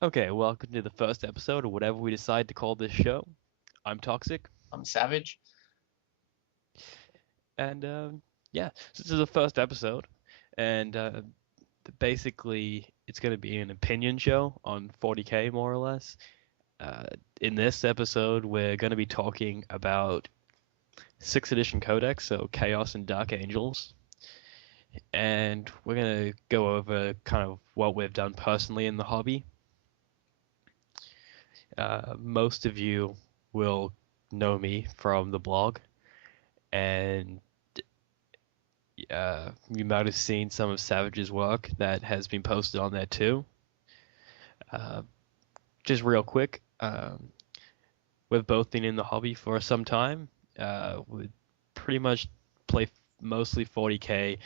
Okay, welcome to the first episode of whatever we decide to call this show. I'm Toxic, I'm Savage. and yeah, so this is the first episode, and basically it's going to be an opinion show on 40K more or less. Uh, in this episode, we're going to be talking about 6th edition Codex, so Chaos and Dark Angels, and we're going to go over kind of what we've done personally in the hobby. Most of you will know me from the blog, and you might have seen some of Savage's work that has been posted on there too. Uh, just real quick, we've both been in the hobby for some time. We pretty much play mostly 40k.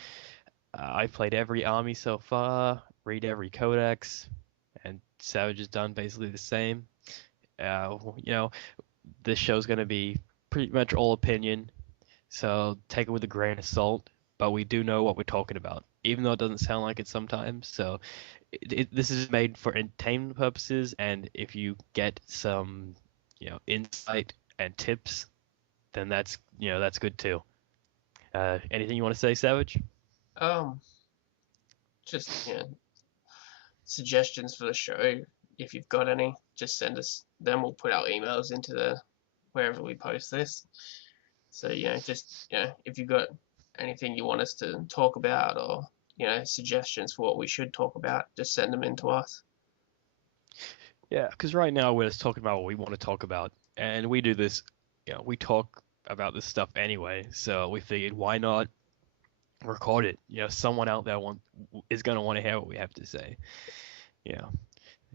I've played every army so far, read every codex, and Savage has done basically the same. You know, this show's going to be pretty much all opinion, so take it with a grain of salt. But we do know what we're talking about, even though it doesn't sound like it sometimes. So this is made for entertainment purposes, and if you get some, insight and tips, then that's good too. Anything you want to say, Savage? Um, just suggestions for the show. If you've got any, just send us. Then we'll put our emails into the wherever we post this. So just if you've got anything you want us to talk about, or suggestions for what we should talk about, just send them in to us. Yeah, because right now we're just talking about what we want to talk about, and we do this. We talk about this stuff anyway, so we figured why not record it? Someone out there is going to want to hear what we have to say. You know,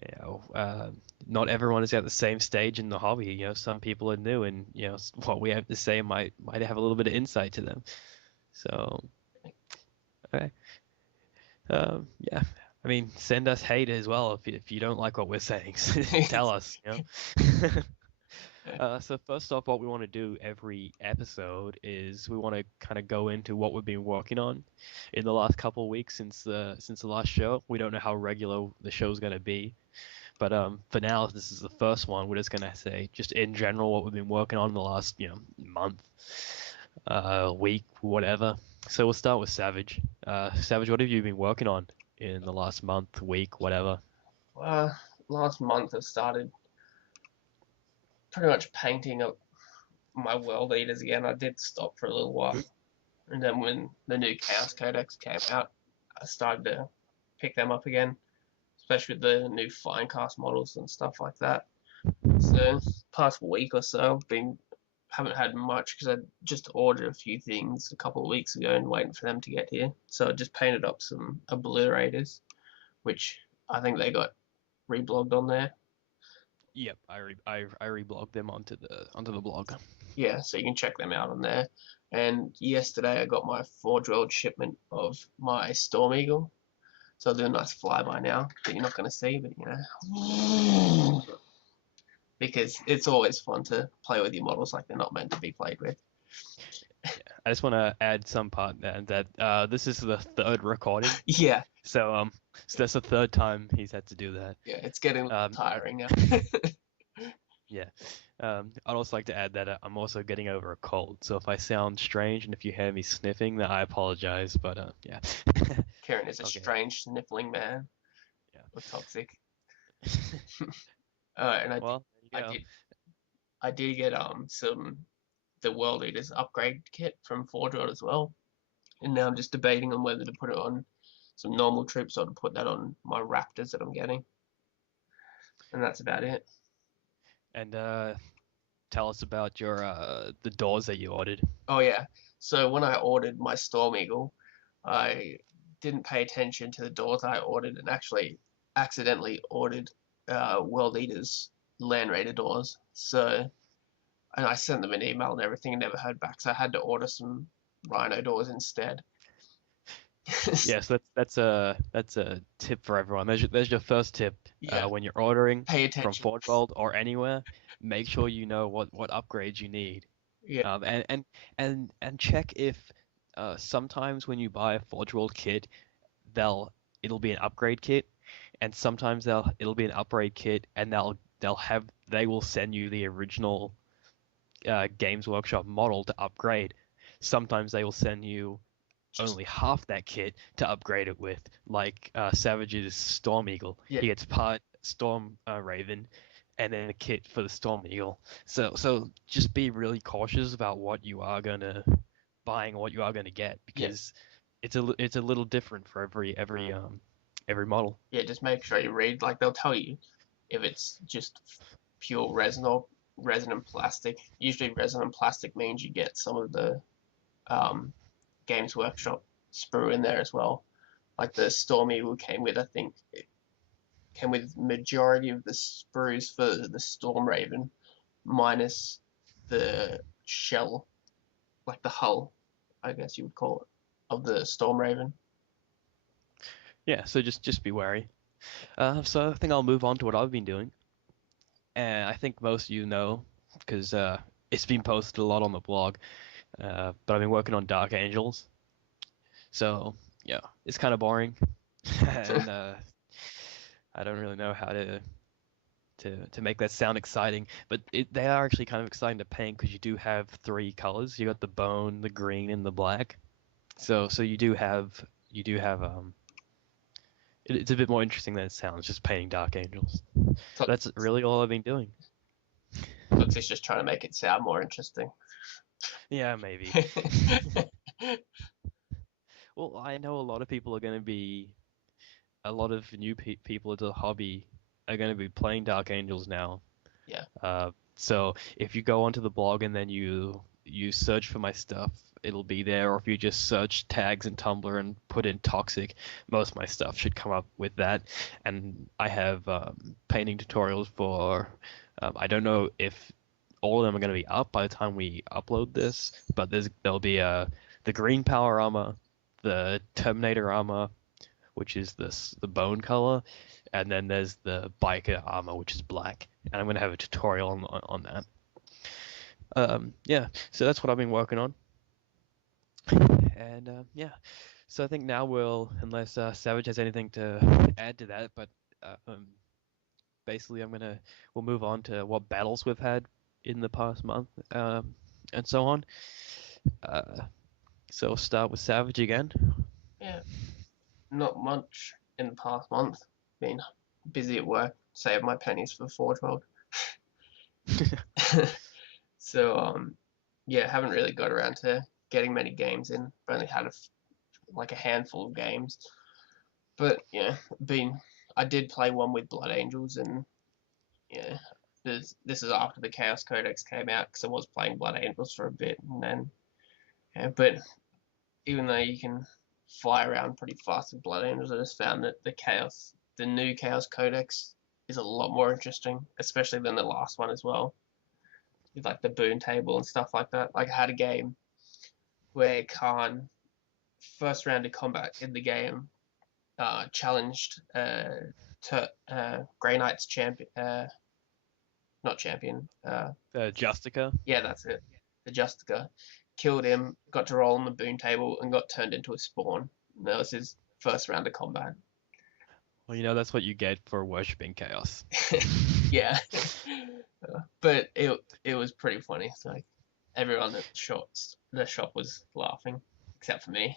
you know, uh, Not everyone is at the same stage in the hobby. Some people are new, and what we have to say might have a little bit of insight to them. So, okay, yeah. I mean, send us hate as well if you don't like what we're saying. Tell us. So first off, what we want to do every episode is we want to kind of go into what we've been working on in the last couple of weeks since the last show. We don't know how regular the show's going to be, but for now, this is the first one. We're just going to say just in general what we've been working on in the last month, week, whatever. So we'll start with Savage. Savage, what have you been working on in the last month, week, whatever? Last month I started pretty much painting up my world eaters again. I did stop for a little while, and then when the new Chaos Codex came out, I started to pick them up again, especially with the new flying cast models and stuff like that. So past week or so, I've been haven't had much because I just ordered a few things a couple of weeks ago and waiting for them to get here. So I just painted up some obliterators, which I think they got reblogged on there. Yep, I reblogged them onto the blog. Yeah, so you can check them out on there. And yesterday I got my Forge World shipment of my Storm Eagle. So I'll do a nice flyby now that you're not going to see, but because it's always fun to play with your models like they're not meant to be played with. I just want to add some part that this is the third recording, Yeah, so that's the third time he's had to do that. yeah, it's getting a little Um, tiring now. yeah. I'd also like to add that I'm also getting over a cold, so if I sound strange and if you hear me sniffing, then I apologize. But yeah. Kieran is a Okay. strange sniffling man Yeah. or toxic. And Well, there you I go. did, I did get some the World Eaters upgrade kit from Forge World as well, and now I'm just debating on whether to put it on some normal troops or to put that on my Raptors that I'm getting, and that's about it. And tell us about your the doors that you ordered. Oh yeah, so when I ordered my Storm Eagle, I didn't pay attention to the doors I ordered and actually accidentally ordered World Eaters Land Raider doors. So and I sent them an email and everything and never heard back. So I had to order some Rhino doors instead. Yes, that's a tip for everyone. There's your first tip. Yeah, When you're ordering pay from attention. Forge World or anywhere, make sure you know what upgrades you need. Yeah, And check if sometimes when you buy a Forge World kit, it'll be an upgrade kit, and sometimes it'll be an upgrade kit, and they will send you the original Games Workshop model to upgrade. Sometimes they will send you Just only half that kit to upgrade it with, like Savage's Storm Eagle. yeah, He gets part Storm Raven, and then a kit for the Storm Eagle. So just be really cautious about what you are gonna buying, what you are gonna get, yeah, because it's a little different for every model. yeah. Just make sure you read. Like they'll tell you if it's just pure resin or resin and plastic. Usually, resin and plastic means you get some of the um, Games Workshop sprue in there as well. Like the Storm Eagle came with, I think, it came with majority of the sprues for the Storm Raven, minus the shell, like the hull, I guess you would call it, of the Storm Raven. Yeah, so just be wary. So I think I'll move on to what I've been doing, and I think most of you know because it's been posted a lot on the blog. But I've been working on Dark Angels, so yeah, it's kind of boring, and I don't really know how to make that sound exciting. But they are actually kind of exciting to paint because you do have three colors. You got the bone, the green, and the black. So you do have. It's a bit more interesting than it sounds, just painting Dark Angels. So, That's really all I've been doing. it's just trying to make it sound more interesting. Yeah, maybe. Well, I know a lot of people are going to be a lot of new people into the hobby are going to be playing Dark Angels now. Yeah, So if you go onto the blog and then you search for my stuff, it'll be there. Or if you just search tags in Tumblr and put in toxic, most of my stuff should come up with that. And I have painting tutorials for. I don't know if all of them are going to be up by the time we upload this, but there'll be the green power armor, the Terminator armor, which is the bone color, and then there's the biker armor, which is black. And I'm gonna have a tutorial on that. Yeah, so that's what I've been working on, and yeah. So I think now unless Savage has anything to add to that, but basically we'll move on to what battles we've had in the past month, and so on. Uh, so we'll start with Savage again. yeah. Not much in the past month. Been busy at work, save my pennies for Forge World. So yeah, haven't really got around to getting many games in. I've only had like a handful of games, but yeah, been I did play one with Blood Angels, and yeah, this is after the Chaos Codex came out because I was playing Blood Angels for a bit, and then yeah, but even though you can fly around pretty fast with Blood Angels, I just found that the new Chaos Codex is a lot more interesting, especially than the last one as well, with like the boon table and stuff like that. Like I had a game where Khan, first round of combat in the game, challenged to Grey Knight's champion, not champion. Justica. Yeah, that's it. The Justica killed him, got to roll on the boon table, and got turned into a spawn. And that was his first round of combat. Well, that's what you get for worshipping chaos. Yeah, but it was pretty funny. So like, everyone at the shop was laughing, except for me.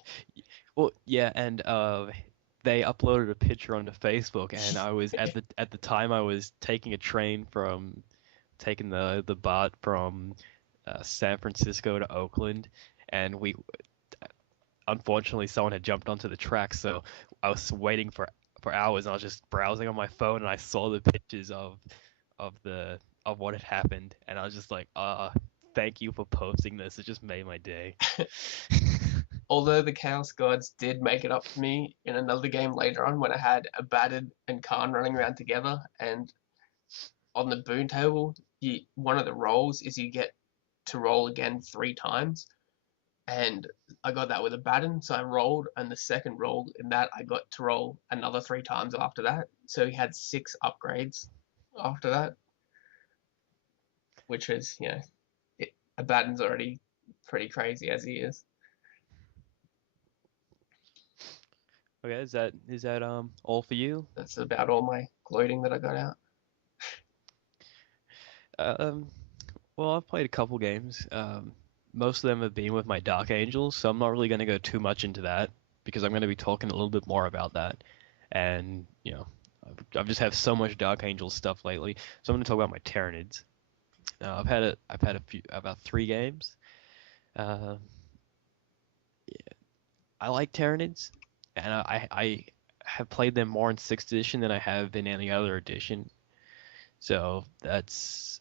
Well, yeah, and they uploaded a picture onto Facebook, and I was at the time I was taking the BART from San Francisco to Oakland, and we unfortunately someone had jumped onto the track, so I was waiting for hours, and I was just browsing on my phone, and I saw the pictures of the of what had happened, and I was just like, thank you for posting this. It just made my day. Although the Chaos Gods did make it up to me in another game later on when I had Abaddon and Khan running around together, and on the boon table, one of the rolls is you get to roll again 3 times, and I got that with Abaddon, so I rolled, and the second roll in that I got to roll another 3 times after that. So he had 6 upgrades after that, which is Abaddon's already pretty crazy as he is. Okay, is that all for you? That's about all my gloating that I got out. Um, well, I've played a couple games. Most of them have been with my Dark Angels, so I'm not really going to go too much into that because I'm going to be talking a little bit more about that. And, I've just have so much Dark Angel stuff lately, so I'm going to talk about my Tyranids. I've had a few about 3 games. Uh, I like Tyranids, and I have played them more in sixth edition than I have in any other edition. So that's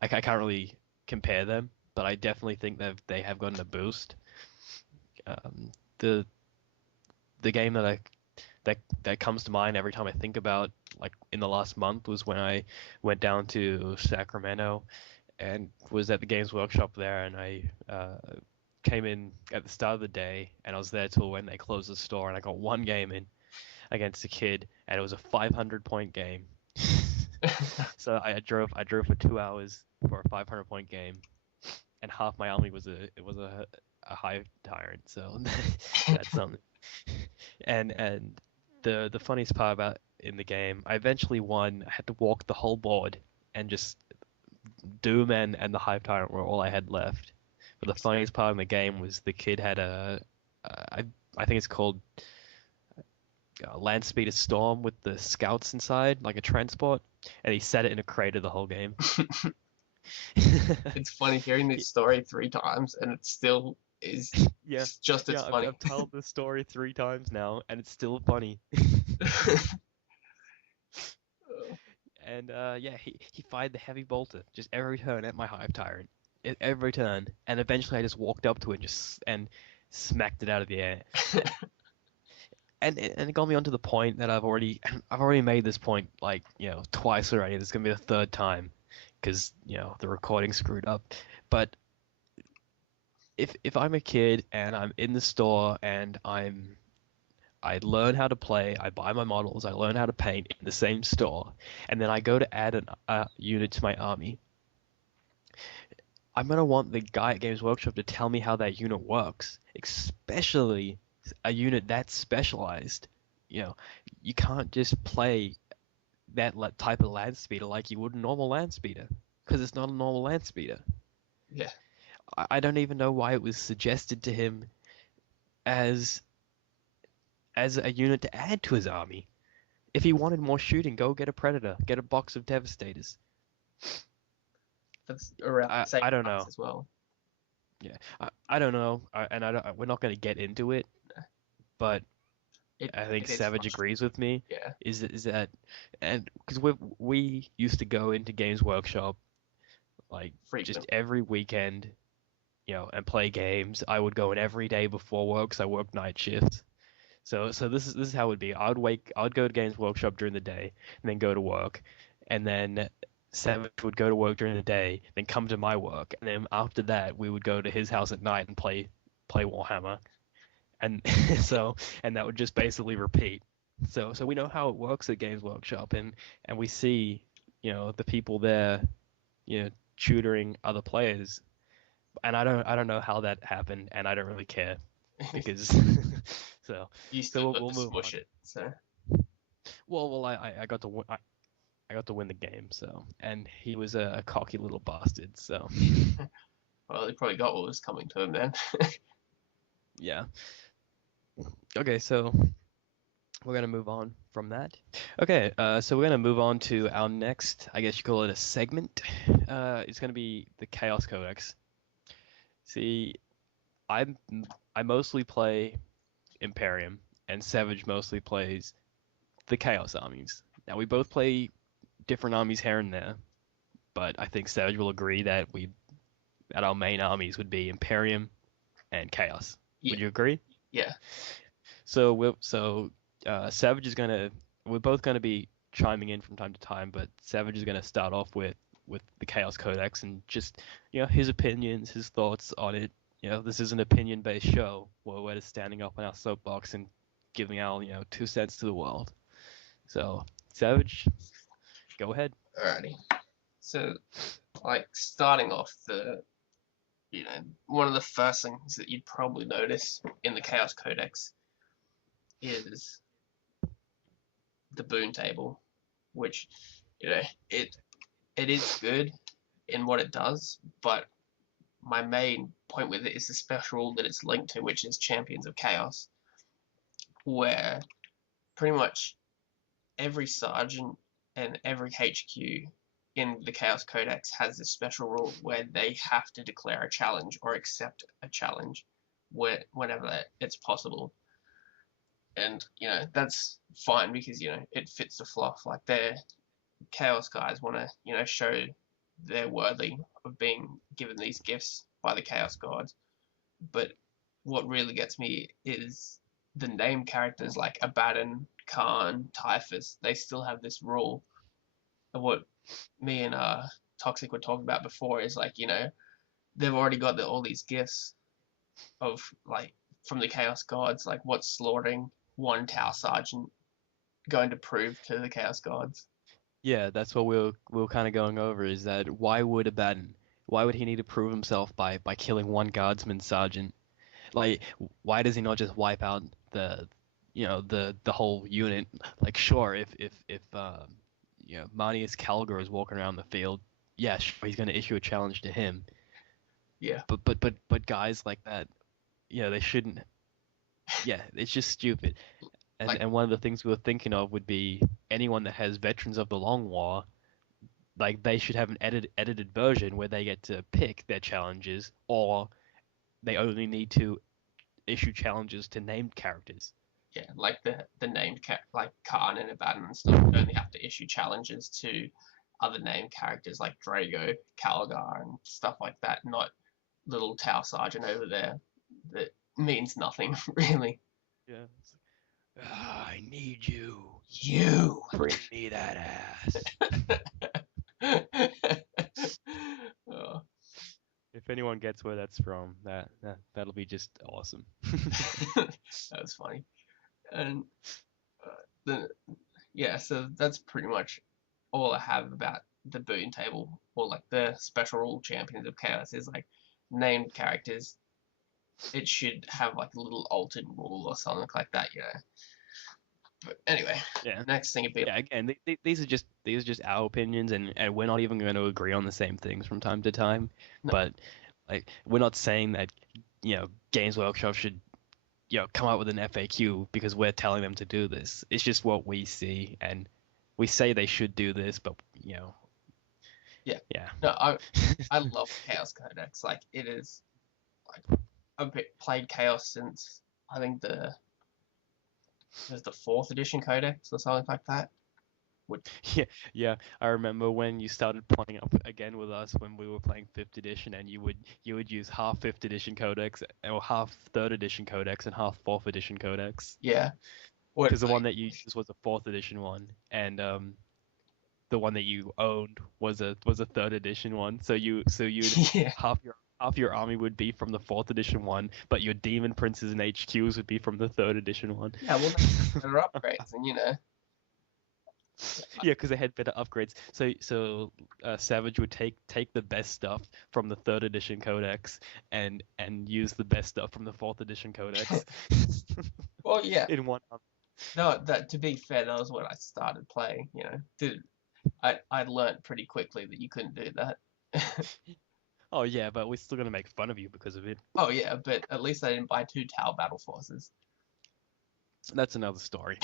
I can't really compare them, but I definitely think that they have gotten a boost. Um, the the game that comes to mind every time I think about like in the last month was when I went down to Sacramento and was at the Games Workshop there, and I came in at the start of the day, and I was there till when they closed the store, and I got one game in against a kid, and it was a 500 point game. So I drove for 2 hours for a 500 point game, and half my army was a high tyrant, so that's something. And the funniest part about in the game, I eventually won. I had to walk the whole board, and just Doom and the Hive Tyrant were all I had left. But the So funniest part in the game was the kid had I think it's called Land Speeder Storm with the scouts inside, like a transport, and he set it in a crater the whole game. it's funny hearing this story 3 times, and it still is Yeah, just as yeah, I've, funny. I've told the story 3 times now, and it's still funny. And yeah, he fired the heavy bolter just every turn at my Hive Tyrant, every turn, and eventually I just walked up to it and smacked it out of the air. And it got me onto the point that I've already made this point like twice already. This is gonna be the third time because the recording screwed up. But if I'm a kid and I'm in the store and I learn how to play, I buy my models, I learn how to paint in the same store, and then I go to add a unit to my army. I'm gonna want the guy at Games Workshop to tell me how that unit works, especially a unit that's specialized. You know, you can't just play that type of land speeder like you would a normal land speeder, because it's not a normal land speeder. Yeah, I don't even know why it was suggested to him as as a unit to add to his army. If he wanted more shooting, go get a Predator, get a box of Devastators. that's around I the same I don't price know. as well. Yeah, I don't know, and we're not going to get into it, but It I think it is Savage frustrating. agrees with me. Yeah, Is that and because we used to go into Games Workshop like just frequently. every weekend, and play games. I would go in every day before work, 'cause I work night shifts. So this is how it would be. I would go to Games Workshop during the day, and then go to work, and then Savage would go to work during the day, then come to my work, and then after that we would go to his house at night and play Warhammer, and and that would just basically repeat. So we know how it works at Games Workshop, and we see the people there tutoring other players, and I don't know how that happened, and I don't really care because so You so still we'll, got we'll to move smush on. it. So Well, I got to I got to win the game, so and he was a cocky little bastard, so well, he probably got what was coming to him then. yeah. Okay, so we're gonna move on from that. Okay, so we're gonna move on to our next, I guess you call it a segment. It's gonna be the Chaos Codex. See, I'm I mostly play Imperium, and Savage mostly plays the Chaos armies. Now we both play different armies here and there, but I think Savage will agree that our main armies would be Imperium and Chaos. Yeah, Would you agree? yeah, Savage is gonna we're both gonna be chiming in from time to time, but Savage is gonna start off with the Chaos Codex and just his opinions, his thoughts on it. This is an opinion-based show where we're just standing up on our soapbox and giving our 2 cents to the world. So Savage, go ahead. alrighty. So, like starting off one of the first things that you'd probably notice in the Chaos Codex is the boon table, which you know it it is good in what it does, but my main point with it is the special rule that it's linked to, which is Champions of Chaos, where pretty much every sergeant and every HQ in the Chaos Codex has this special rule where they have to declare a challenge or accept a challenge whenever it's possible. And that's fine because it fits the fluff. Like their Chaos guys want to show they're worthy of being given these gifts by the Chaos gods. But what really gets me is the name characters like Abaddon, Khan, Typhus. They still have this rule. And what me and Toxic were talking about before is like they've already got all these gifts of like from the Chaos gods. Like what's slaughtering one Tau Sergeant going to prove to the Chaos gods? Yeah, that's what we are kind of going over is that why would he need to prove himself by killing one guardsman sergeant? Like, why does he not just wipe out the whole unit? Like, sure, if Manius Calgar is walking around the field, yeah, sure, he's going to issue a challenge to him. Yeah, But guys like that, they shouldn't. Yeah, it's just stupid. And like and one of the things we were thinking of would be anyone that has Veterans of the Long War, like they should have an edited version where they get to pick their challenges, or they only need to issue challenges to named characters. like the named like Khan and Abaddon and stuff would only have to issue challenges to other named characters like Drago, Calgar, and stuff like that, not little Tau Sergeant over there that means nothing really. Yeah. I need you. You. Bring me that ass. Oh, If anyone gets where that's from, that'll be just awesome. that was funny. And uh, the so that's pretty much all I have about the boon table or like the special rule champions of chaos is like named characters. It should have like a little altered rule or something like that. But anyway, Yeah. next thing would be Yeah, again, these are just our opinions, and we're not even going to agree on the same things from time to time. no, But like, we're not saying that Games Workshop should come up with an FAQ because we're telling them to do this. It's just what we see, and we say they should do this, but yeah, yeah, no, I love Chaos Codex. Like it is like I've played Chaos since I think it was the fourth edition Codex or something like that. Which yeah, yeah. I remember when you started playing up again with us when we were playing fifth edition, and you would use half fifth edition codex or half third edition codex and half fourth edition codex. yeah, what Because the one that you used was a fourth edition one, and the one that you owned was a third edition one. So you'd yeah, half your army would be from the fourth edition one, but your demon princes and HQs would be from the third edition one. yeah. Well, they had better upgrades, and Yeah, because they had better upgrades. So Savage would take the best stuff from the third edition codex and use the best stuff from the fourth edition codex well, yeah. in one. No, that to be fair, that was when I started playing. Did I learned pretty quickly that you couldn't do that. Oh yeah, but we're still gonna make fun of you because of it. Oh yeah, but at least I didn't buy two Tau battle forces. That's another story.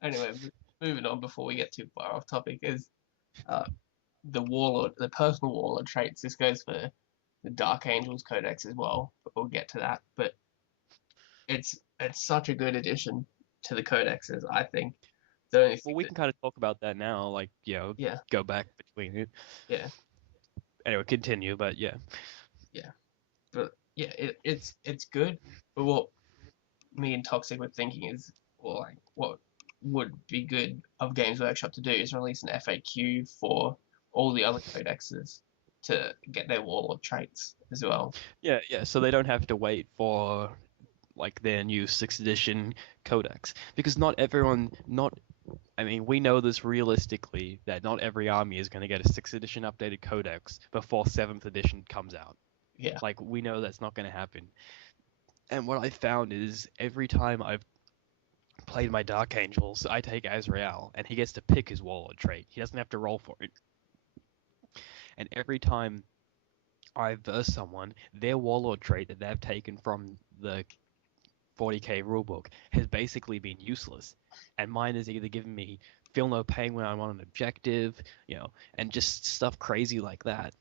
Anyway, moving on before we get too far off topic is uh, the warlord, the personal warlord traits. This goes for the Dark Angels Codex as well, but we'll get to that. But it's such a good addition to the codexes. I think the only Well, thing we that can kind of talk about that now, like yeah go back between it. yeah Anyway, continue, but yeah. yeah but yeah it's good. But what me and Toxic were thinking is, well, like what would be good of Games Workshop to do is release an FAQ for all the other codexes to get their warlord traits as well. Yeah, yeah, so they don't have to wait for like their new sixth edition codex because not I mean, we know this realistically that not every army is going to get a sixth edition updated codex before seventh edition comes out. Yeah, Like we know that's not going to happen. And what I found is every time I've played my Dark Angels, I take Azrael, and he gets to pick his Warlord trait. He doesn't have to roll for it. And every time I verse someone, their Warlord trait that they've taken from the 40k rulebook has basically been useless. And mine is either giving me feel no pain when I'm on an objective, and just stuff crazy like that.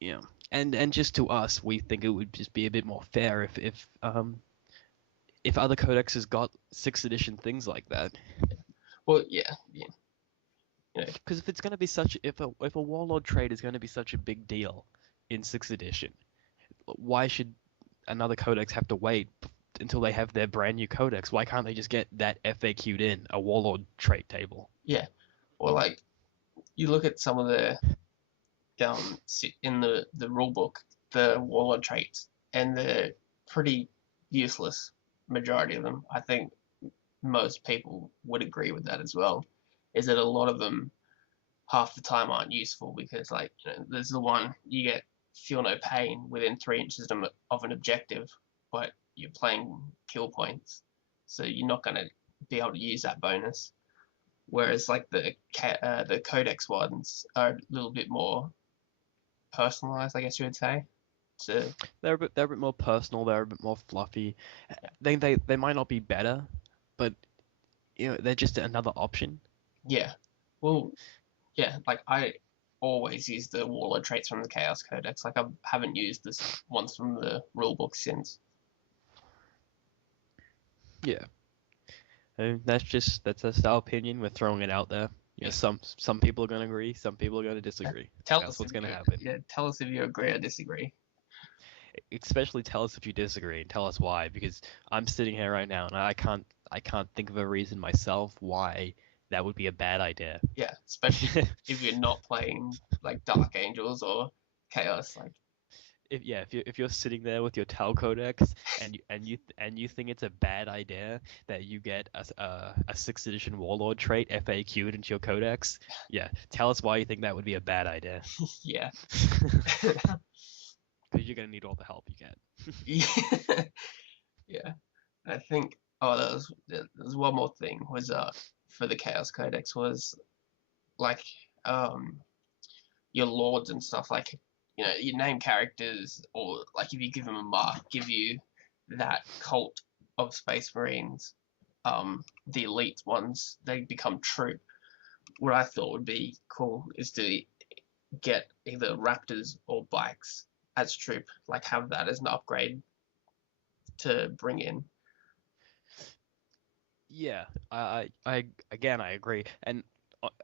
You know, and just to us, we think it would just be a bit more fair if other codexes got sixth edition things like that. Well, yeah, yeah, you know, Because if it's going to be such, if a warlord trade is going to be such a big deal in sixth edition, why should another codex have to wait until they have their brand new codex? Why can't they just get that FAQ'd in a warlord trait table? yeah. Or like you look at some of the in the rule book, the warlord traits, and they're pretty useless. Majority of them, I think, most people would agree with that as well. Is that a lot of them half the time aren't useful because like there's the one you get feel no pain within 3 inches of an objective, but you're playing kill points, so you're not going to be able to use that bonus. Whereas like the codex ones are a little bit more personalized, I guess you would say. To They're a bit more personal. They're a bit more fluffy. They might not be better, but they're just another option. yeah, well, yeah, like I always use the warlord traits from the Chaos Codex. Like I haven't used this ones from the rulebook since. Yeah, and that's our opinion. We're throwing it out there. Yeah. Some people are gonna agree, some people are gonna disagree. Tell That's us if what's gonna you happen. yeah, tell us if you agree or disagree. Especially tell us if you disagree and tell us why, because I'm sitting here right now and I can't think of a reason myself why that would be a bad idea. Yeah, especially if you're not playing like Dark Angels or Chaos. Like if you're sitting there with your Tal Codex and you think it's a bad idea that you get a sixth edition Warlord trait FAQ'd into your Codex, yeah, tell us why you think that would be a bad idea. yeah, Because you're gonna need all the help you get. yeah, yeah. I think there's one more thing was for the Chaos Codex was like um your lords and stuff like you name characters or like if you give them a mark give you that cult of Space Marines, the elite ones they become troop. What I thought would be cool is to get either Raptors or bikes as troop, like have that as an upgrade to bring in. Yeah, again I agree, and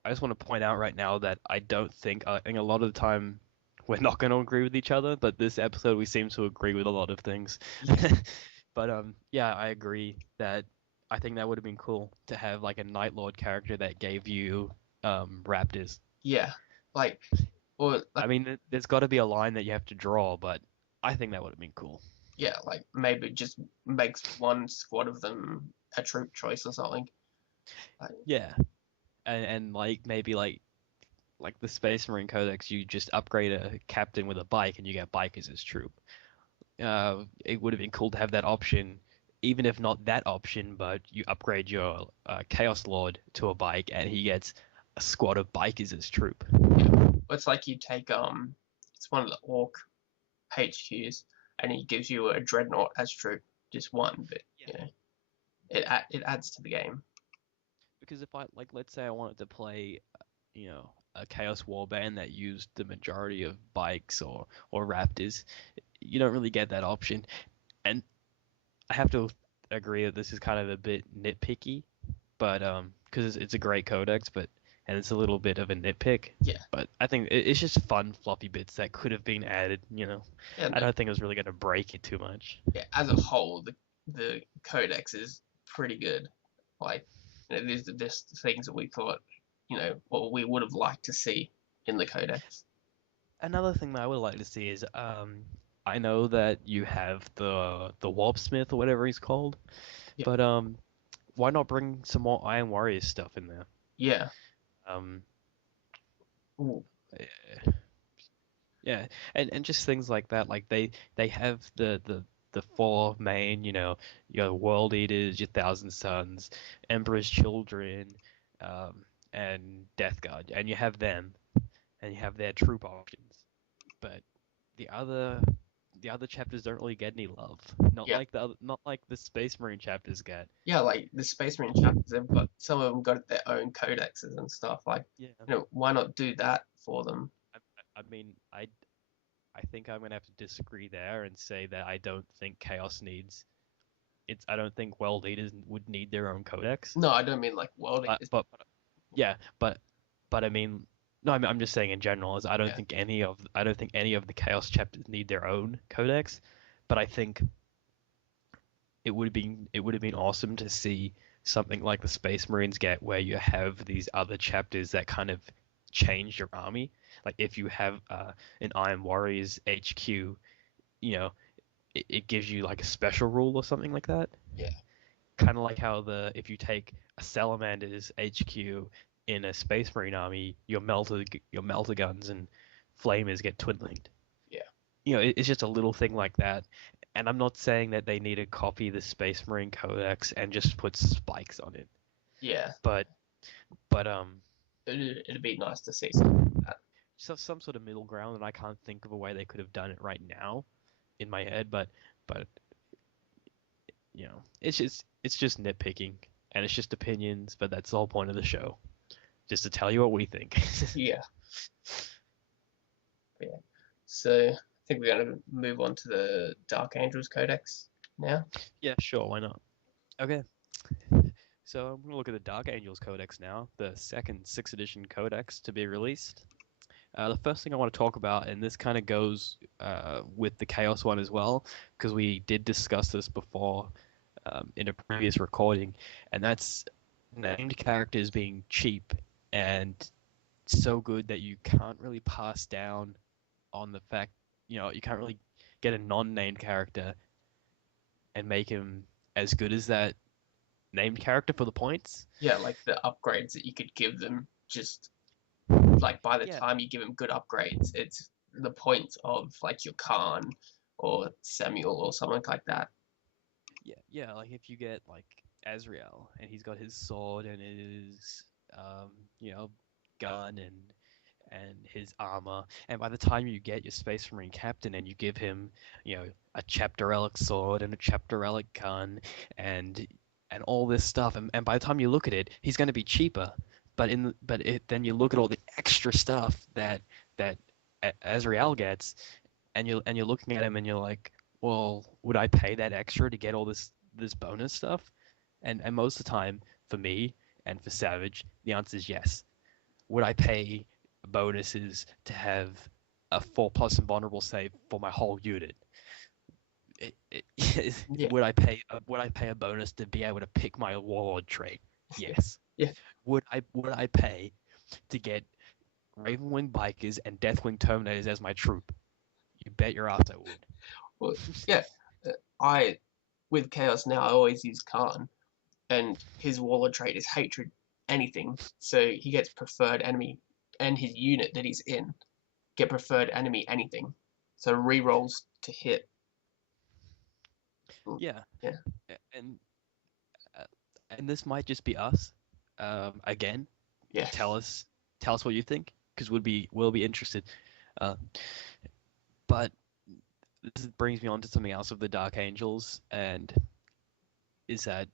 I just want to point out right now that I think a lot of the time we're not going to agree with each other, but this episode we seem to agree with a lot of things. But yeah, I agree that I think that would have been cool to have like a Night Lord character that gave you Raptors. Yeah, like or I like mean, there's got to be a line that you have to draw, but I think that would have been cool. yeah, like maybe just makes one squad of them a troop choice or something. Like, Yeah, and like maybe like the Space Marine Codex, you just upgrade a captain with a bike and you get bikers as troop. It would have been cool to have that option, even if not that option, but you upgrade your Chaos Lord to a bike and he gets a squad of bikers as troop. yeah, it's like you take it's one of the orc HQs and he gives you a dreadnought as troop, just one, but Yeah. it adds to the game. Because if let's say I wanted to play, a Chaos Warband that used the majority of bikes or Raptors, you don't really get that option. And I have to agree that this is kind of a bit nitpicky, but because it's a great codex, but and it's a little bit of a nitpick, Yeah, but I think it's just fun fluffy bits that could have been added. yeah, I no, don't think it was really going to break it too much. yeah. As a whole, the codex is pretty good. Like, there's things that we thought, what we would have liked to see in the codex. Another thing that I would like to see is I know that you have the Warp Smith or whatever he's called, Yeah, but why not bring some more Iron Warriors stuff in there? yeah. Um, Ooh, yeah, and just things like that. Like they have the the four main, your World Eaters, your Thousand Sons, Emperor's Children, um, and Death Guard, and you have them, and you have their troop options. But the other the other chapters don't really get any love. Yeah, Not like the Space Marine chapters get. yeah, like the Space Marine chapters, they've got some of them got their own codexes and stuff. Like, Yeah. why not do that for them? I mean, I think I'm gonna have to disagree there and say that I don't think Chaos needs it's. I don't think World Eaters would need their own codex. No, I don't mean like world But eaters. but yeah, but I mean, no, I'm just saying in general is Yeah, I don't think any of the Chaos chapters need their own codex, but I think it would have been awesome to see something like the Space Marines get where you have these other chapters that kind of change your army. Like if you have an Iron Warriors HQ, it gives you like a special rule or something like that. yeah, Kind of like how the if you take a Salamander's HQ in a Space Marine army, your melter guns and flamers get twin linked. yeah, It's just a little thing like that. And I'm not saying that they need to copy the Space Marine Codex and just put spikes on it, yeah. but but It'd be nice to see something like that. some sort of middle ground, and I can't think of a way they could have done it right now in my head, but it's just nitpicking and it's just opinions, but that's the whole point of the show, just to tell you what we think. Yeah, yeah. So I think we're gonna move on to the Dark Angels Codex now. Yeah, sure, why not? Okay. So I'm gonna look at the Dark Angels Codex now, the second 6th edition codex to be released. The first thing I want to talk about, and this kind of goes with the Chaos one as well, because we did discuss this before in a previous recording, and that's named characters being cheap and so good that you can't really pass down on the fact, you can't really get a non-named character and make him as good as that named character for the points. Yeah, like the upgrades that you could give them. Just like by the Yeah, time you give them good upgrades, it's the points of like your Khan or Samuel or something like that. yeah. Like if you get like Azrael and he's got his sword and his, um, you know, gun and his armor, and by the time you get your Space Marine captain and you give him, a chapter relic sword and a chapter relic gun and all this stuff, and by the time you look at it, he's going to be cheaper. Then you look at all the extra stuff that Azrael gets, and you're looking at him and you're like, well, would I pay that extra to get all this bonus stuff? And most of the time, for me and for Savage, the answer is yes. Would I pay bonuses to have a 4+ invulnerable save for my whole unit? Yeah, Would I pay a bonus to be able to pick my warlord trait? Yes. yeah. Would I pay to get Ravenwing Bikers and Deathwing Terminators as my troop? You bet your ass I would. Well, yeah. I with Chaos now, I always use Khan, and his warlord trait is hatred anything. So he gets preferred enemy, and his unit that he's in get preferred enemy anything. So rerolls to hit. Yeah, Yeah, and uh, and this might just be us. Again, yeah, tell us what you think, because we'll be interested. Uh, but this brings me on to something else of the Dark Angels, and is that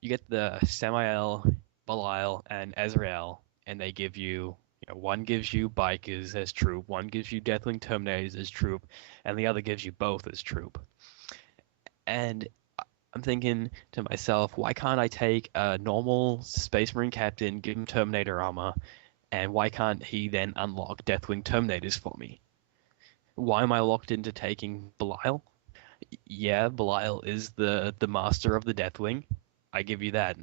you get the Samael, Belial, and Azrael, and they give you, one gives you Bikers as troop, one gives you Deathwing Terminators as troop, and the other gives you both as troop. And I'm thinking to myself, why can't I take a normal Space Marine captain, give him Terminator armor, and why can't he then unlock Deathwing Terminators for me? Why am I locked into taking Belial? Yeah, Belial is the master of the Deathwing. I give you that.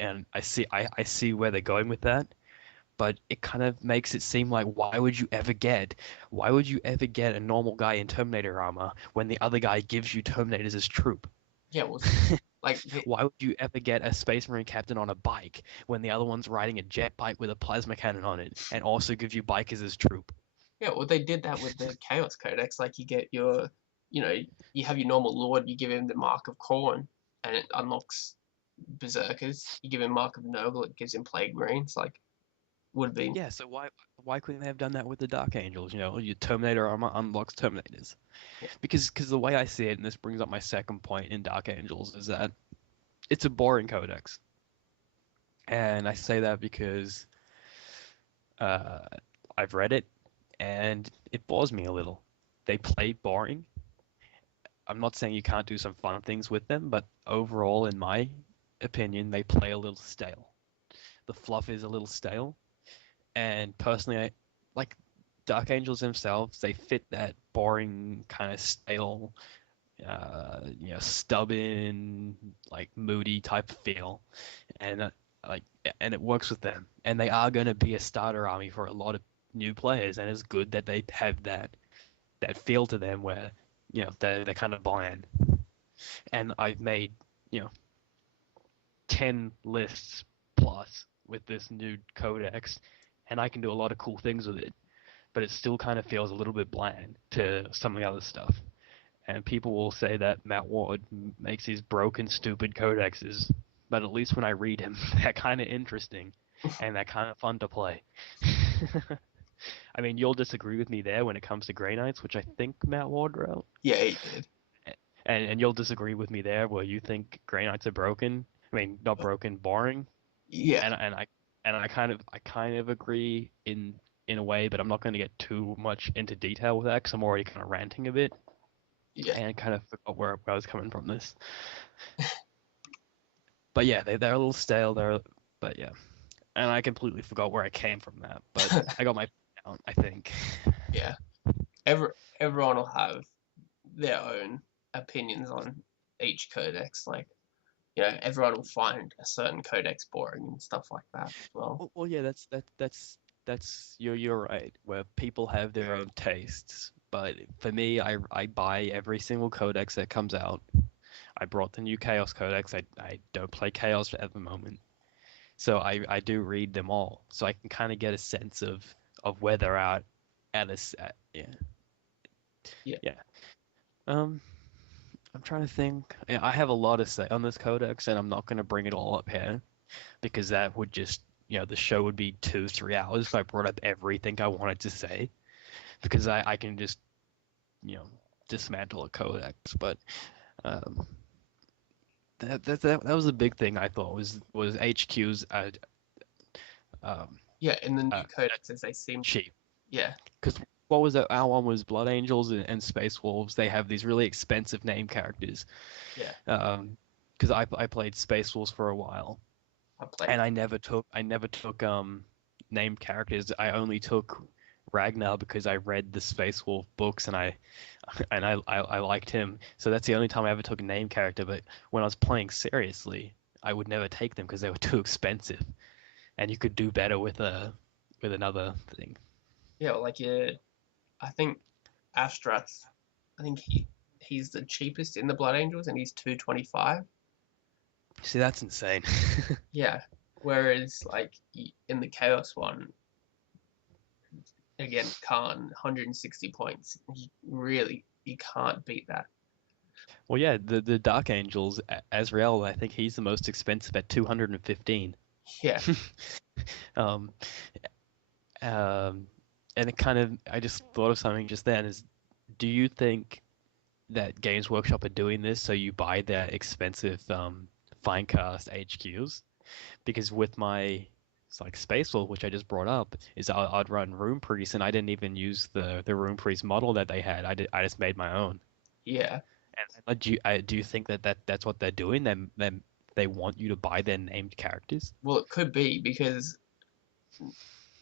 And I see where they're going with that, but it kind of makes it seem like why would you ever get a normal guy in Terminator armor when the other guy gives you Terminators as troop? yeah. Well, like Why would you ever get a Space Marine captain on a bike when the other one's riding a jet bike with a plasma cannon on it and also gives you bikers as troop? yeah, well, they did that with the Chaos Codex. Like you get your you know, you have your normal Lord, you give him the Mark of Corn, and it unlocks Berserkers. You give him Mark of Nurgle, it gives him Plague Marines. Like, would have been. Yeah, so why couldn't they have done that with the Dark Angels? You know, your Terminator armor unlocks Terminators. Yeah, Because the way I see it, and this brings up my second point in Dark Angels, is that it's a boring codex. And I say that because uh, I've read it and it bores me a little. They play boring. I'm not saying you can't do some fun things with them, but overall, in my opinion, they play a little stale. The fluff is a little stale. And personally, I like Dark Angels themselves. They fit that boring kind of stale, stubborn, like moody type feel, and like, and it works with them. And they are going to be a starter army for a lot of new players, and it's good that they have that feel to them where they're kind of bland. And I've made you know 10 lists plus with this new codex, and I can do a lot of cool things with it, but it still kind of feels a little bit bland to some of the other stuff. And people will say that Matt Ward makes these broken, stupid codexes, but at least when I read him, they're kind of interesting and they're kind of fun to play. I mean, you'll disagree with me there when it comes to Grey Knights, which I think Matt Ward wrote, yeah, he did. and you'll disagree with me there where you think Grey Knights are broken. I mean, not broken, boring, Yeah, and I kind of agree in a way, but I'm not going to get too much into detail with that because I'm already kind of ranting a bit yeah, and kind of forgot where I was coming from this. But yeah, they're a little stale there, but yeah, and I completely forgot where I came from that, but I got my point out, I think. yeah. Every everyone will have their own opinions on each codex. Like, everyone will find a certain codex boring and stuff like that as well. Well, yeah, that's you're right. Where people have their own tastes, but for me, I buy every single codex that comes out. I brought the new Chaos Codex. I don't play Chaos at the moment, so I do read them all, so I can kind of get a sense of where they're at yeah, Yeah, yeah. Um, I'm trying to think. Yeah, I have a lot to say on this codex, and I'm not going to bring it all up here because that would just, the show would be 2, 3 hours if I brought up everything I wanted to say because I can just, you know, dismantle a codex. But um, that was a big thing I thought was HQ's um, yeah. In the uh, new codexes, they seem to. cheap. Yeah, Because what was it? Our one was Blood Angels and Space Wolves. They have these really expensive name characters. yeah. Because I played Space Wolves for a while, I played. and I never took named characters. I only took Ragnar because I read the Space Wolf books and I liked him. So that's the only time I ever took a name character. But when I was playing seriously, I would never take them because they were too expensive, and you could do better with another thing. Yeah, like I think Astrath. I think he's the cheapest in the Blood Angels, and he's 225. See, that's insane. Yeah. Whereas like in the Chaos one, again, Khan 160 points. You can't beat that. Well, yeah, the Dark Angels, Azrael, I think he's the most expensive at 215. Yeah. Um, um, and it kind of, I just thought of something just then is, do you think that Games Workshop are doing this so you buy their expensive Finecast HQs? Because with my it's like Space Wolf, which I just brought up, is I'd run Rune Priest, and I didn't even use the Rune Priest model that they had. I just made my own. Yeah. And do you think that's what they're doing? They want you to buy their named characters? Well, it could be because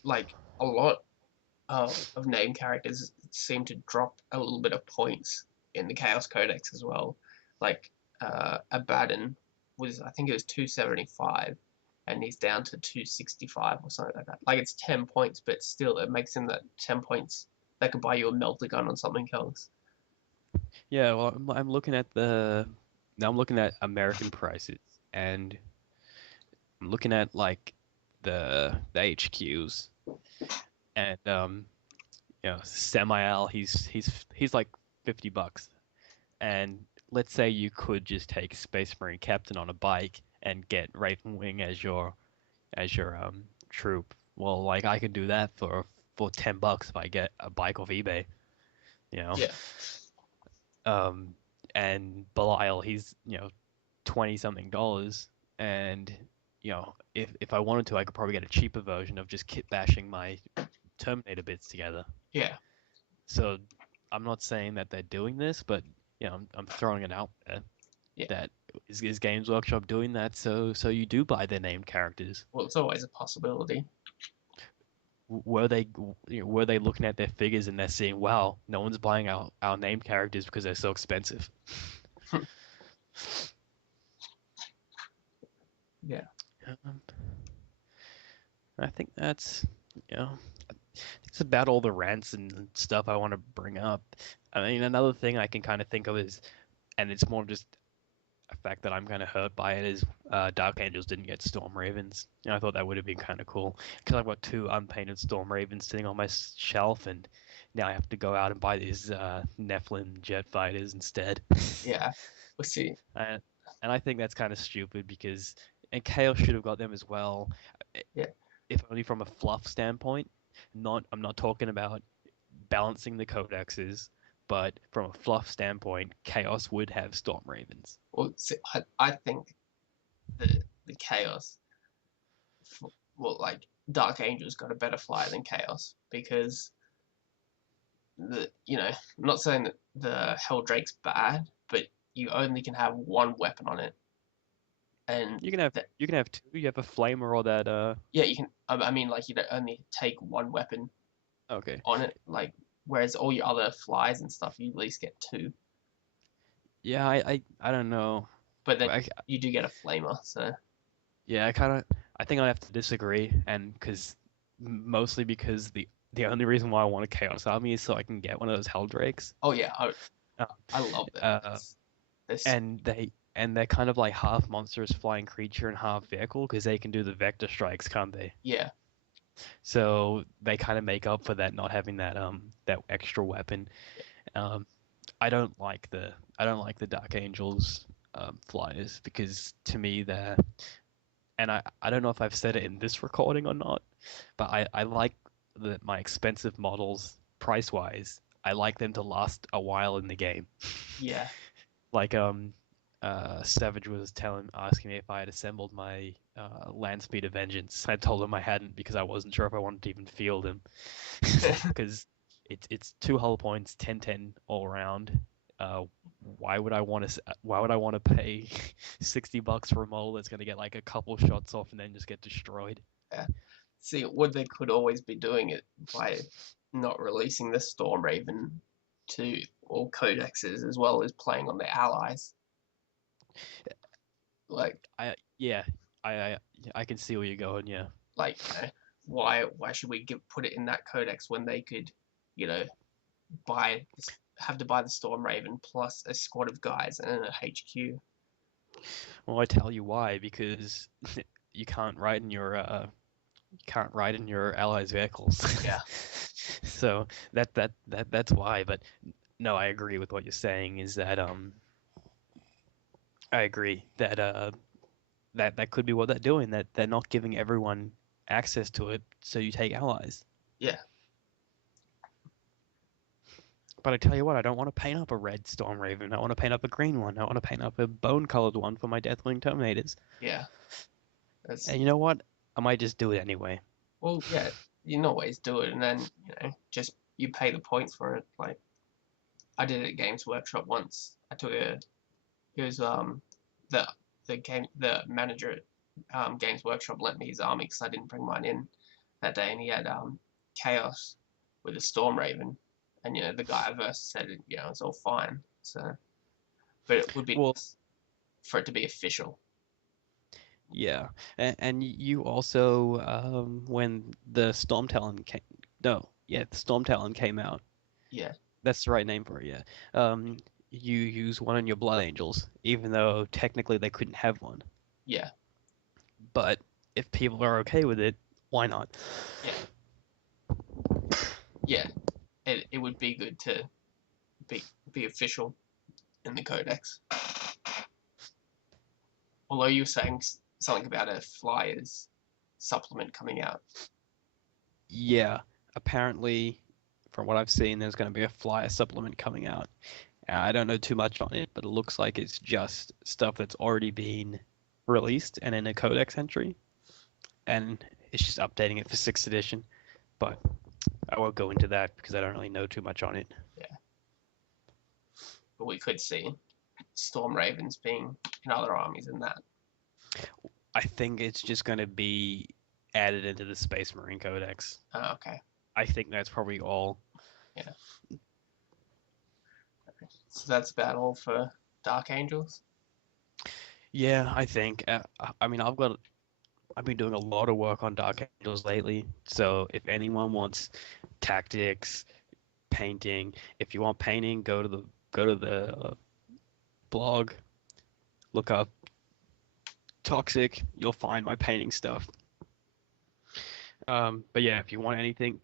like a lot of name characters seem to drop a little bit of points in the Chaos Codex as well. Like Abaddon was, I think it was 275, and he's down to 265 or something like that. Like it's 10 points, but still it makes him that 10 points that could buy you a melter gun on something else. Yeah, well, I'm looking at the now I'm looking at American prices, and I'm looking at like the HQs, and Semial, he's like $50. And let's say you could just take Space Marine Captain on a bike and get Raven Wing as your troop. Well, like I could do that for $10 if I get a bike off eBay, you know. Yeah. Um, and Belial, he's 20 something dollars, and if I wanted to, I could probably get a cheaper version of just kit bashing my Terminator bits together. Yeah. So I'm not saying that they're doing this, but I'm throwing it out there. Yeah. That is Games Workshop doing that, so you do buy their named characters. Well, it's always a possibility. Were they looking at their figures and they're seeing, wow, no one's buying our named characters because they're so expensive. Yeah. Um, I think that's it's about all the rants and stuff I want to bring up. I mean, another thing I can kind of think of is, and it's more just a fact that I'm kind of hurt by it, is Dark Angels didn't get Storm Ravens. I thought that would have been kind of cool because I've got two unpainted Storm Ravens sitting on my shelf, and now I have to go out and buy these Nephilim jet fighters instead. Yeah. We'll see. And I think that's kind of stupid because and Chaos should have got them as well, Yeah. if only from a fluff standpoint. I'm not talking about balancing the codexes, but from a fluff standpoint, Chaos would have Storm Ravens. Well, see, I think the Chaos, well, like Dark Angels got a better flyer than Chaos because I'm not saying that the Helldrake's bad, but you only can have one weapon on it, and You can have two. You have a flamer or that yeah, you can. I mean, like you don't only take one weapon okay. on it, like whereas all your other flies and stuff, you at least get two. Yeah, I don't know. But then I, you do get a flamer, so yeah, I think I have to disagree, and mostly because the only reason why I want a Chaos Army is so I can get one of those Helldrakes. oh yeah, Uh, I love them. uh, This and they're kind of like half monstrous flying creature and half vehicle because they can do the vector strikes, can't they? yeah, So they kind of make up for that not having that extra weapon. Um, I don't like the Dark Angels flyers because to me they're and I don't know if I've said it in this recording or not, but I like my expensive models price wise. I like them to last a while in the game. yeah, Like Savage was asking me if I had assembled my Land Speeder Vengeance. I told him I hadn't because I wasn't sure if I wanted to even field him. Because it's two hull points, 10-10 all around. Why would I want to pay $60 for a model that's gonna get like a couple shots off and then just get destroyed? yeah. See, what they could always be doing it by not releasing the Storm Raven to all codexes as well as playing on their allies. Like, I yeah, I I can see where you're going. Yeah, like why should we put it in that codex when they could, you know, have to buy the Storm Raven plus a squad of guys and a HQ. well I tell you why because you can't ride in your allies' vehicles. Yeah, So that's why. But no, I agree with what you're saying. Is that I agree that that could be what they're doing. That they're not giving everyone access to it, so you take allies. yeah, But I tell you what, I don't want to paint up a red Storm Raven. I want to paint up a green one. I want to paint up a bone-colored one for my Deathwing Terminators. yeah. That's And you know what? I might just do it anyway. well, yeah. You can always do it, and then just you pay the points for it. Like I did it at Games Workshop once. I took it was the manager at Games Workshop lent me his army because I didn't bring mine in that day, and he had Chaos with a Storm Raven, and the guy verse said it's all fine. So, but it would be Well, nice for it to be official. yeah, and you also when the Storm Talon came, no, yeah, the Storm Talon came out. Yeah, That's the right name for it. Yeah. You use one on your Blood Angels, even though technically they couldn't have one. yeah, But if people are okay with it, why not? yeah. It would be good to be official. in the codex. Although you were saying something about a Flyers supplement coming out. Yeah, apparently, from what I've seen, there's going to be a flyer supplement coming out. I don't know too much on it, but it looks like it's just stuff that's already been released and in a codex entry, and it's just updating it for 6th edition. But I won't go into that because I don't really know too much on it. Yeah. But we could see Storm Ravens being in other armies in that. I think it's just going to be added into the Space Marine Codex. Oh, okay. I think that's probably all. Yeah. So that's about all for Dark Angels. Yeah, I think. I mean, I've been doing a lot of work on Dark Angels lately. So if anyone wants tactics, painting, if you want painting, go to the blog, look up Toxic, you'll find my painting stuff. But yeah, if you want anything,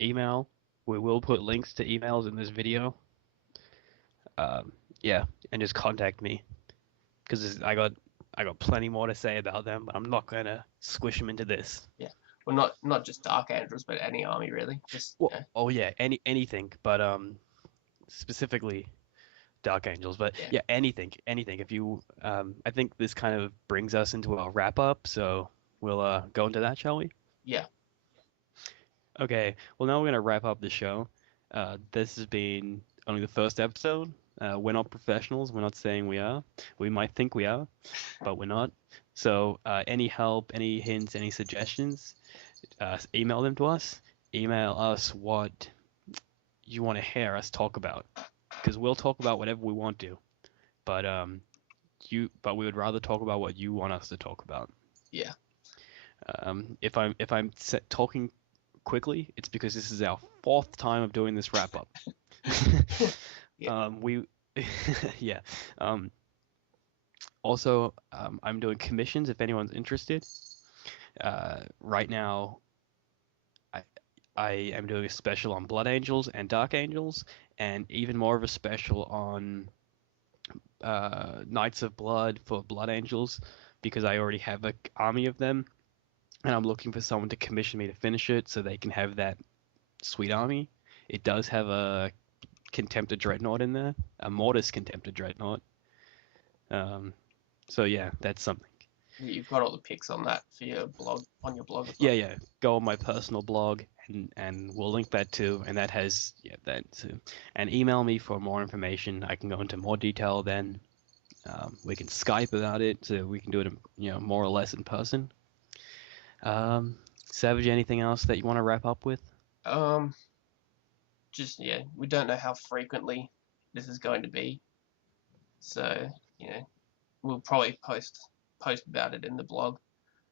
email. We will put links to emails in this video. Um, yeah, and just contact me because I got plenty more to say about them, but I'm not gonna squish them into this. Yeah. Well, not just Dark Angels, but any army really. Just Well, oh yeah, anything, but specifically Dark Angels. But yeah, yeah, anything. If you I think this kind of brings us into our wrap up, so we'll go into that, shall we? yeah, Okay. Well, now we're gonna wrap up the show. This has been only the first episode. We're not professionals. We're not saying we are. We might think we are, but we're not. So, any help, any hints, any suggestions, email them to us. Email us what you want to hear us talk about, because we'll talk about whatever we want to. But but we would rather talk about what you want us to talk about. yeah. If I'm talking quickly, it's because this is our 4th time of doing this wrap up. Yeah. We, yeah. Also, I'm doing commissions if anyone's interested. Right now, I I am doing a special on Blood Angels and Dark Angels, and even more of a special on Knights of Blood for Blood Angels because I already have an army of them, and I'm looking for someone to commission me to finish it so they can have that sweet army. It does have a Contemptor Dreadnought in there, a Mortis Contemptor Dreadnought. Um, so yeah, that's something. You've got all the pics on that for your blog, on your blog as Yeah, well. yeah. Go on my personal blog and we'll link that too. And that has yeah that too. And email me for more information. I can go into more detail then. We can Skype about it, so we can do it, more or less in person. Savage, anything else that you want to wrap up with? Um, just yeah, we don't know how frequently this is going to be, so we'll probably post about it in the blog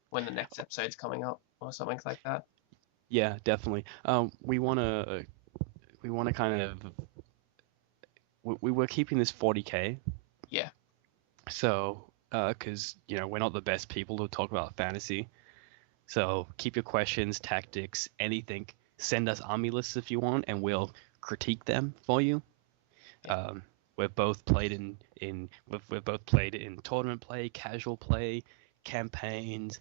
when the next episode's coming up or something like that. Yeah, definitely. We wanna kind of we were keeping this 40K, Yeah, so because we're not the best people to talk about fantasy. So keep your questions, tactics, anything. Send us army lists if you want, and we'll critique them for you. yeah, We've both played we've both played in tournament play, casual play, campaigns.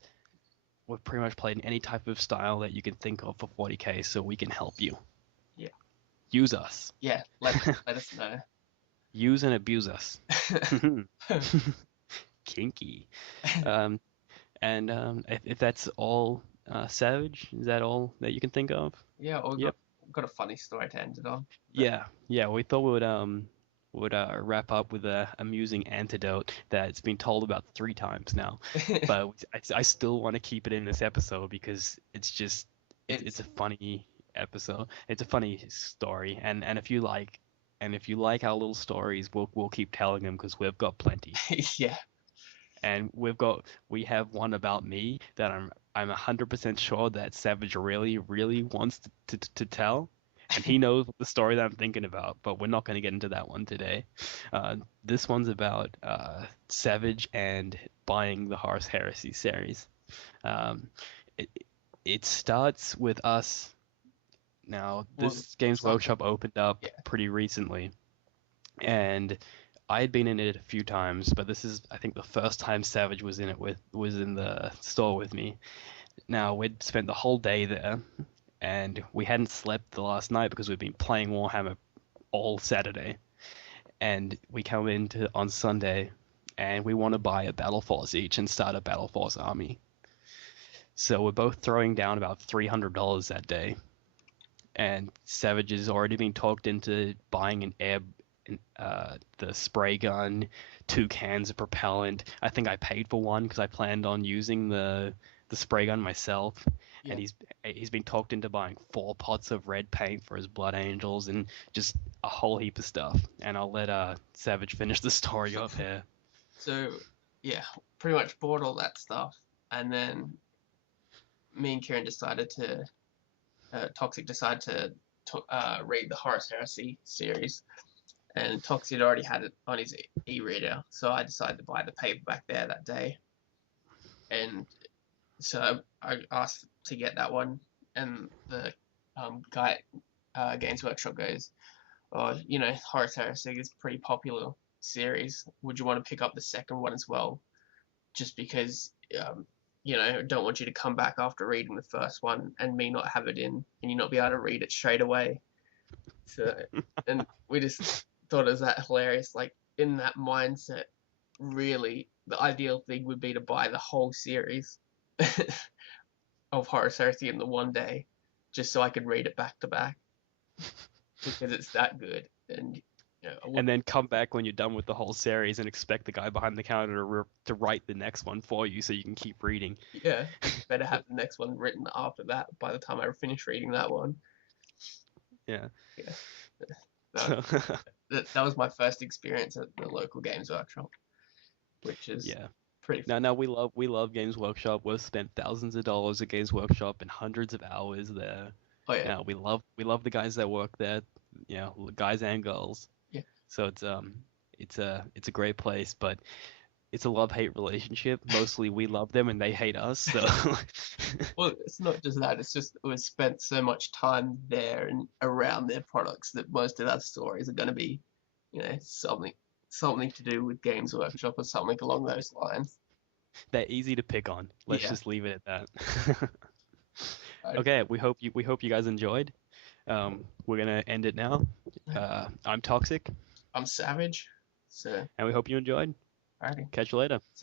We've pretty much played in any type of style that you can think of for 40K, so we can help you. yeah, Use us. yeah. Let us know. Use and abuse us. Kinky. Um, and if that's all, Savage, is that all that you can think of? Yeah, or Yep. got a funny story to end it on. Yeah. We thought we would wrap up with a amusing antidote that's been told about 3 times now, but I still want to keep it in this episode because it's just it's a funny episode. It's a funny story, and if you like our little stories, we'll keep telling them because we've got plenty. Yeah, And we have one about me that I'm 100% sure that Savage really really wants to tell, and he knows the story that I'm thinking about, but we're not going to get into that one today. This one's about Savage and buying the Horus Heresy series. Um, it it starts with us. Now, well, this Games some, Workshop opened up yeah, pretty recently, and I had been in it a few times, but this is I think the first time Savage was in the store with me. Now we'd spent the whole day there, and we hadn't slept the last night because we'd been playing Warhammer all Saturday. And we come into on Sunday, and we want to buy a Battle Force each and start a Battle Force army. So we're both throwing down about $300 that day, and Savage has already been talked into buying the spray gun, 2 cans of propellant. I think I paid for one because I planned on using the spray gun myself, and Yeah. he's been talked into buying 4 pots of red paint for his Blood Angels and just a whole heap of stuff. And I'll let Savage finish the story up here. So yeah, pretty much bought all that stuff, and then me and Kieran decided to Toxic decided to read the Horus Heresy series, and Toxic had already had it on his e-reader, so I decided to buy the paperback there that day, and so I asked to get that one, and the guy Games Workshop goes, "Oh, Horus Heresy is a pretty popular series. Would you want to pick up the second one as well? Just because don't want you to come back after reading the first one and me not have it in and you not be able to read it straight away." So, and we just thought it was that hilarious. Like in that mindset, really, the ideal thing would be to buy the whole series of Horus Heresy in the one day, just so I could read it back to back because it's that good. And I And wouldn't. then come back when you're done with the whole series and expect the guy behind the counter to write the next one for you so you can keep reading. Yeah, better have the next one written after that. By the time I finish reading that one, Yeah. yeah, that, So, that was my first experience at the local Games Workshop, which is yeah. pretty. No, we love Games Workshop. We've spent thousands of dollars at Games Workshop and hundreds of hours there. Oh yeah, We love the guys that work there, guys and girls. yeah. So it's a great place, but it's a love-hate relationship. Mostly we love them and they hate us. So Well, it's not just that. It's just we spent so much time there and around their products that most of our stories are going to be, something to do with Games Workshop or something along those lines. they're easy to pick on. Let's Yeah. just leave it at that. I, Okay, we hope you guys enjoyed. We're gonna end it now. I'm Toxic, I'm Savage, so and we hope you enjoyed. alrighty. Catch you later.